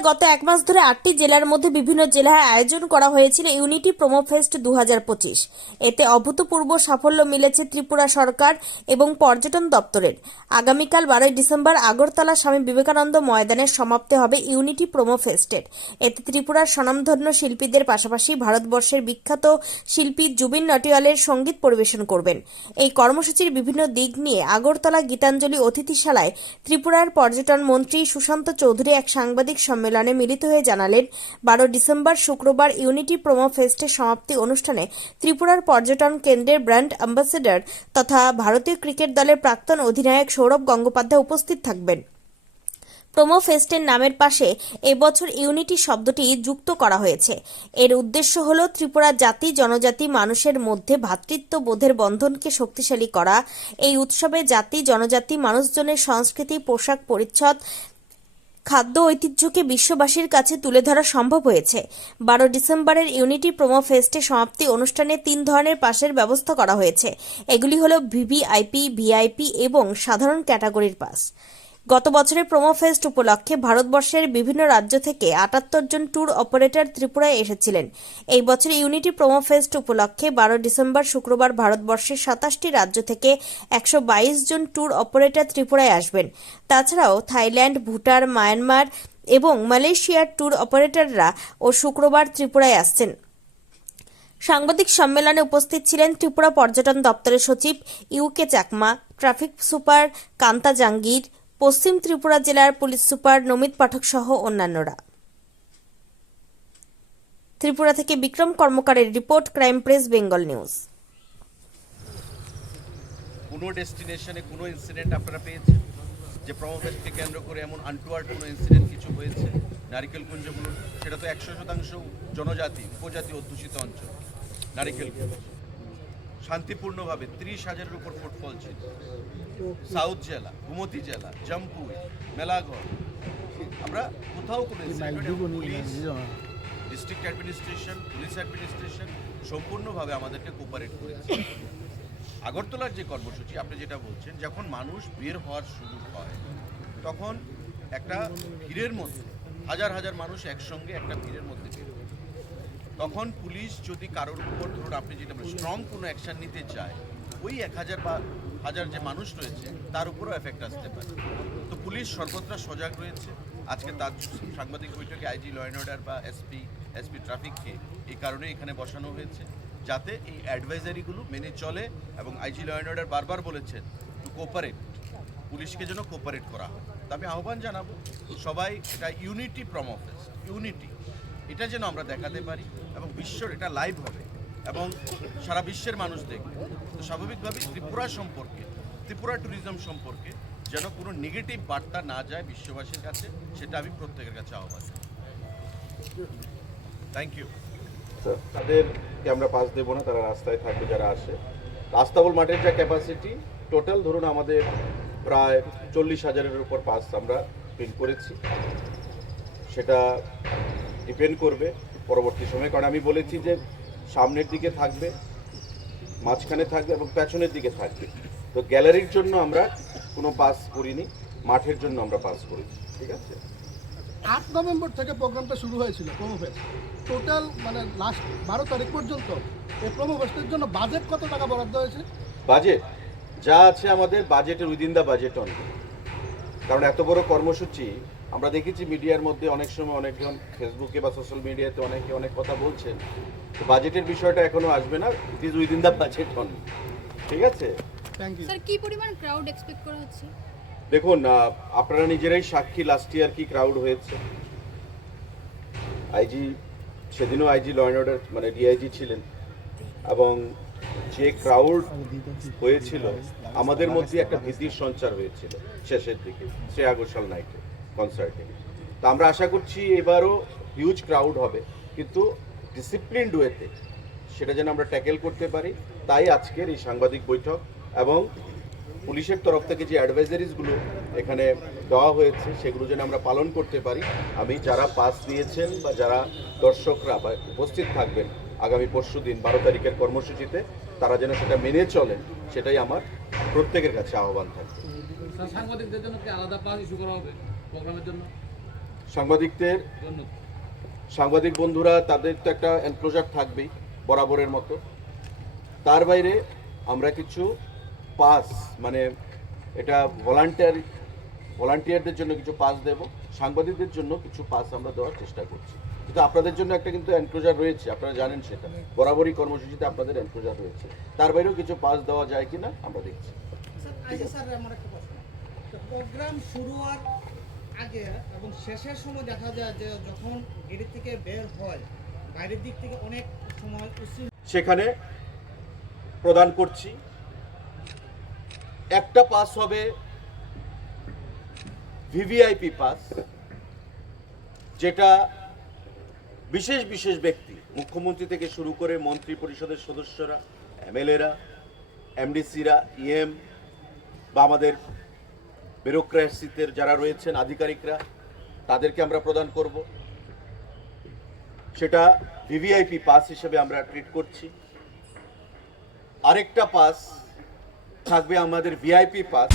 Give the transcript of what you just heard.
ত্রিপুরায় গত এক মাস ধরে 8টি জেলার মধ্যে বিভিন্ন জেলায় আয়োজন করা হয়েছিল ইউনিটি প্রোমো ফেস্ট 2025। এতে অভূতপূর্ব সাফল্য মিলেছে ত্রিপুরা সরকার এবং পর্যটন দপ্তরের। আগামীকাল 12 ডিসেম্বর আগরতলা স্বামী বিবেকানন্দ ময়দানে সমাপ্তি হবে ইউনিটি প্রোমো ফেস্টের। এতে ত্রিপুরার স্বনামধন্য শিল্পীদের পাশাপাশি ভারতবর্ষের বিখ্যাত শিল্পী জুবিন নটিয়ালের সঙ্গীত পরিবেশন করবেন। এই কর্মসূচির বিভিন্ন দিক নিয়ে আগরতলা গীতাঞ্জলি অতিথিশালায় ত্রিপুরার পর্যটন মন্ত্রী সুশান্ত চৌধুরী এক সাংবাদিক সম্মেলনে মিলিত হয়ে জানালেন, 12 ডিসেম্বর শুক্রবার ইউনিটি প্রোমো ফেস্টের সমাপ্তি অনুষ্ঠানে ত্রিপুরার পর্যটন কেন্দ্রের ব্র্যান্ড অ্যাম্বাসেডর তথা ভারতীয় ক্রিকেট দলের প্রাক্তন অধিনায়ক সৌরভ গঙ্গোপাধ্যায় উপস্থিত থাকবেন। প্রোমো ফেস্টের নামের পাশে এবছর ইউনিটি শব্দটি যুক্ত করা হয়েছে। এর উদ্দেশ্য হল ত্রিপুরা জাতি জনজাতি মানুষের মধ্যে ভ্রাতৃত্ববোধের বন্ধনকে শক্তিশালী করা। এই উৎসবে জাতি জনজাতি মানুষজনের সংস্কৃতি, পোশাক পরিচ্ছদ, খাদ্য ঐতিহ্যকে বিশ্ববাসীর কাছে তুলে ধরা সম্ভব হয়েছে। 12 ডিসেম্বরের ইউনিটি প্রোমো ফেস্টের সমাপ্তি অনুষ্ঠানে 3 ধরনের পাসের ব্যবস্থা করা হয়েছে। এগুলি হল ভিভিআইপি, ভিআইপি এবং সাধারণ ক্যাটাগরির পাস। গত বছরের প্রোমো ফেস্ট উপলক্ষে ভারতবর্ষের বিভিন্ন রাজ্য থেকে 78 জন ট্যুর অপারেটর ত্রিপুরায় এসেছিলেন। এই বছর ইউনিটি প্রোমো ফেস্ট উপলক্ষে 12 ডিসেম্বর শুক্রবার ভারতবর্ষের 27টি রাজ্য থেকে 122 জন ট্যুর অপারেটর ত্রিপুরায় আসবেন। তাছাড়াও থাইল্যান্ড, ভুটান, মায়ানমার এবং মালয়েশিয়ার ট্যুর অপারেটররা ও শুক্রবার ত্রিপুরায় আসছেন। সাংবাদিক সম্মেলনে উপস্থিত ছিলেন ত্রিপুরা পর্যটন দপ্তরের সচিব UK Chakma, traffic super Kanta Jangir, পশ্চিম ত্রিপুরা জেলার পুলিশ সুপার নমিত পাঠক সহ অন্যান্যরা। ত্রিপুরা থেকে বিক্রম কর্মকারের report, crime press Bengal news. কোনো ডেস্টিনেশনে কোনো ইনসিডেন্ট আপনারা পেয়েছেন যে প্রোমো ফেস্টকে কেন্দ্র করে এমন আনটুয়ার্ড কোনো ইনসিডেন্ট কিছু হয়েছে? নারিকেলকুঞ্জগুলো সেটা তো 100% জনজাতি উপজাতি অধ্যুষিত অঞ্চল। নারিকেলকুঞ্জ শান্তিপূর্ণভাবে 30,000-এর উপর ফুটফল ছিল। সাউথ জেলা, গুমতি জেলা, জম্পুই, মেলাঘর, আমরা কোথাও কোনো ডিস্ট্রিক্ট অ্যাডমিনিস্ট্রেশন, পুলিশ অ্যাডমিনিস্ট্রেশন সম্পূর্ণভাবে আমাদেরকে কোঅপারেট করেছে। আগরতলার যে কর্মসূচি আপনি যেটা বলছেন, যখন মানুষ বের হওয়ার সুযোগ হয় তখন একটা ভিড়ের মধ্যে হাজার হাজার মানুষ একসঙ্গে একটা ভিড়ের মধ্যে বের হয়, তখন পুলিশ যদি কারোর উপর ধরুন আপনি যেটা স্ট্রং কোনো অ্যাকশন নিতে চায়, ওই 1000 বা 1000 যে মানুষ রয়েছে তার উপরও এফেক্ট আসতে পারে। তো পুলিশ সর্বত্র সজাগ রয়েছে। আজকে তার সাংবাদিক বৈঠকে আইজি ল অ্যান্ড অর্ডার বা এসপি ট্রাফিককে এই কারণে এখানে বসানো হয়েছে, যাতে এই অ্যাডভাইজারিগুলো মেনে চলে। এবং আইজি ল অ্যান্ড অর্ডার বারবার বলেছেন টু কোঅপারেট, পুলিশকে যেন কোঅপারেট করা হয়। তা আমি আহ্বান জানাবো সবাই, এটা ইউনিটি প্রোমো ফেস্ট, ইউনিটি এটা যেন আমরা দেখাতে পারি এবং বিশ্বর এটা লাইভ হবে এবং সারা বিশ্বের মানুষ দেখবে। তো স্বাভাবিকভাবে ত্রিপুরা সম্পর্কে, ত্রিপুরা ট্যুরিজম সম্পর্কে যেন কোনো নেগেটিভ বার্তা না যায় বিশ্ববাসীর কাছে, সেটা আমি প্রত্যেকের কাছে আহ্বান। Thank you. তাদেরকে আমরা পাস দেবো না, তারা রাস্তায় থাকবে যারা আসে। রাস্তাবল মাঠের যা ক্যাপাসিটি টোটাল ধরুন আমাদের প্রায় 40,000-এর উপর পাস আমরা প্রিন্ট করেছি। সেটা ডিপেন্ড করবে পরবর্তী সময়ে, কারণ আমি বলেছি যে সামনের দিকে থাকবে, মাঝখানে থাকবে এবং পেছনের দিকে থাকবে। তো গ্যালারির জন্য আমরা কোনো পাস করিনি, মাঠের জন্য আমরা পাস করেছি। ঠিক আছে। 8 নভেম্বর থেকে প্রোগ্রামটা শুরু হয়েছিল প্রোমো ফেস্ট। টোটাল মানে লাস্ট 12 তারিখ পর্যন্ত এই প্রোমো ফেস্টের জন্য বাজেট কত টাকা বরাদ্দ হয়েছে? বাজেট যা আছে আমাদের বাজেটের উইদিন দ্য বাজেট অন। কারণ এত বড় কর্মসূচি আমরা দেখেছি মিডিয়ার মধ্যে অনেক সময় অনেকজন ফেসবুকে বা সোশ্যাল মিডিয়াতে অনেকে অনেক কথা বলছেন, তো বাজেটের বিষয়টা এখনো আসবে না, it is within the budget on. ঠিক আছে, থ্যাংক ইউ স্যার। কি পরিমাণ ক্রাউড এক্সপেক্ট করা হচ্ছে? দেখুন আপনারা নিজেরাই সাক্ষী, লাস্ট ইয়ার কি ক্রাউড হয়েছে। আইজি সেদিনও আইজি ল অ্যান্ড অর্ডার মানে ডিআইজি ছিলেন, এবং যে ক্রাউড হয়েছিল আমাদের মধ্যে একটা ভীতির সঞ্চার হয়েছিল শেষের দিকে শ্রেয়া ঘোষাল নাইটে কনসার্টে। তো আমরা আশা করছি এবারও হিউজ ক্রাউড হবে, কিন্তু ডিসিপ্লিনড ওয়েতে সেটা যেন আমরা ট্যাকেল করতে পারি। তাই আজকের এই সাংবাদিক বৈঠক এবং পুলিশের তরফ থেকে যে অ্যাডভাইজারিজগুলো এখানে দেওয়া হয়েছে সেগুলো যেন আমরা পালন করতে পারি। আমি যারা পাস নিয়েছেন বা যারা দর্শকরা বা উপস্থিত থাকবেন আগামী পরশুদিন 12 তারিখের কর্মসূচিতে, তারা যেন সেটা মেনে চলেন, সেটাই আমার প্রত্যেকের কাছে আহ্বান থাকবে। সাংবাদিকদের জন্য কি আলাদা পাস ইস্যু করা হবে প্রোগ্রামের জন্য? সাংবাদিক বন্ধুরা তাদের তো একটা এনক্লোজার থাকবেই বরাবরের মতো। তার বাইরে আমরা কিছু পাস মানে এটা ভলান্টিয়ারদের জন্য কিছু পাস দেব, সাংবাদিকদের জন্য কিছু পাস আমরা দেওয়ার চেষ্টা করছি। কিন্তু আপনাদের জন্য একটা কিন্তু এনক্লোজার রয়েছে, আপনারা জানেন সেটা বরাবরই কর্মসূচিতে আপনাদের এনক্লোজার রয়েছে। তার বাইরেও কিছু পাস দেওয়া যায় কিনা আমরা দেখছি। স্যার আমার একটা প্রশ্ন, প্রোগ্রাম শুরু হওয়ার আগে এবং শেষের সময় দেখা যায় যে যখন গেট থেকে বের হয় বাইরের দিক থেকে অনেক সময় সেখানে প্রদান করছি। একটা পাস হবে ভিভিআইপি পাস, যেটা বিশেষ বিশেষ ব্যক্তি মুখ্যমন্ত্রী থেকে শুরু করে মন্ত্রী পরিষদের সদস্যরা, এমএলএরা, এমডিসিরা, ইএম বা আমাদের ব্যুরোক্রেসিতে যারা রয়েছেন আধিকারিকরা, তাদেরকে আমরা প্রদান করব। সেটা ভিভিআইপি পাস হিসেবে আমরা ট্রিট করছি। আরেকটা পাস থাকবে আমাদের ভিআইপি পাস,